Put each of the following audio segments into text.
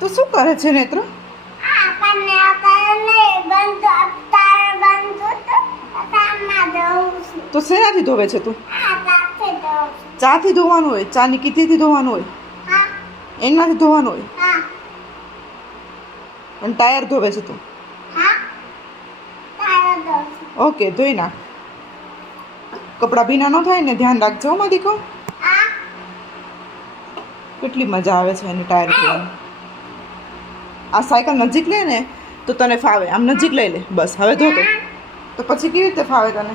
તો શું કરે છે નેત્ર? તો શેનાથી ધોવે છે તું? ચાથી ધોવાનું હોય? ચાની કીટલીથી ધોવાનું હોય? એનાથી ધોવાનું હોય? અને ટાયર ધોવે છે તું? ઓકે, ધોઈ નાખ. કપડાં ભીના ન થાય ને, ધ્યાન રાખજો માં દીકો. કેટલી મજા આવે છે એની ટાયર ધોવાની. આ સાયકલ નજીક લે ને તો તને ફાવે. આમ નજીક લઈ લે બસ. હવે ધો તો પછી કેવી રીતે ફાવે તને?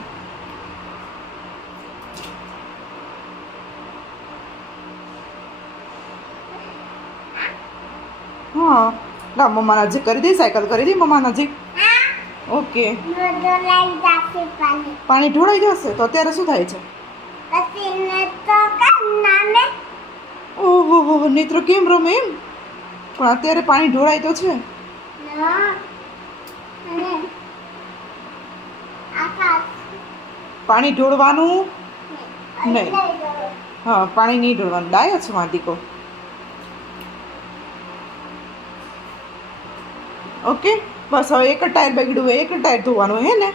હા, ના મમ્મા નજીક કરી દે. સાયકલ કરી દે મમ્મા નજીક. ઓકે. પાણી ઢોળાઈ જશે તો અત્યારે શું થાય છે? ઓહો, નેત્ર કેમ રમે એમ? પણ અત્યારે પાણી ઢોળાય તો છે. પાણી ઢોળવાનું નહીં. હા, પાણી નહીં ઢોળવાનું. ડાયો છે માદીકો. ઓકે, બસ હવે એક જ ટાયર બગડ્યું હોય, એક જ ટાયર ધોવાનું હે ને?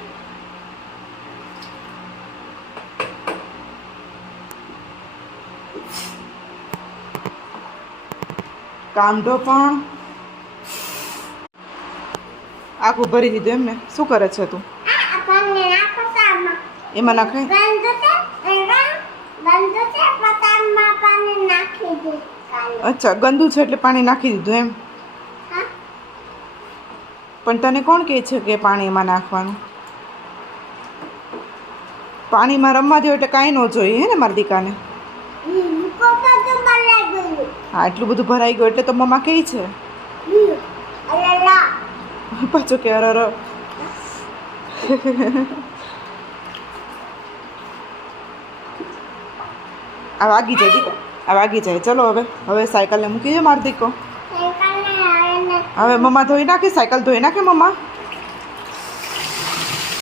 કામઢો પણ આખું ભરી દીધું એમને. શું કરે છે તું? એમાં નાખે. અચ્છા, ગંદુ છે એટલે પાણી નાખી દીધું એમ. પણ તને કોણ કહે છે કે પાણી એમાં નાખવાનું? પાણીમાં રમવા દો એટલે કાંઈ ન જોઈએ હે ને મારી દીકાને? હા, એટલું બધું ભરાઈ ગયું એટલે તો મમ્મા કહે છે. પાછો કે અરર. આ વાગી જાય દીકો, આ વાગી જાય. ચલો હવે સાયકલને મૂકી દે મારી દીકો. હવે મમ્મા ધોઈ નાખે, સાયકલ ધોઈ નાખે મમ્મા.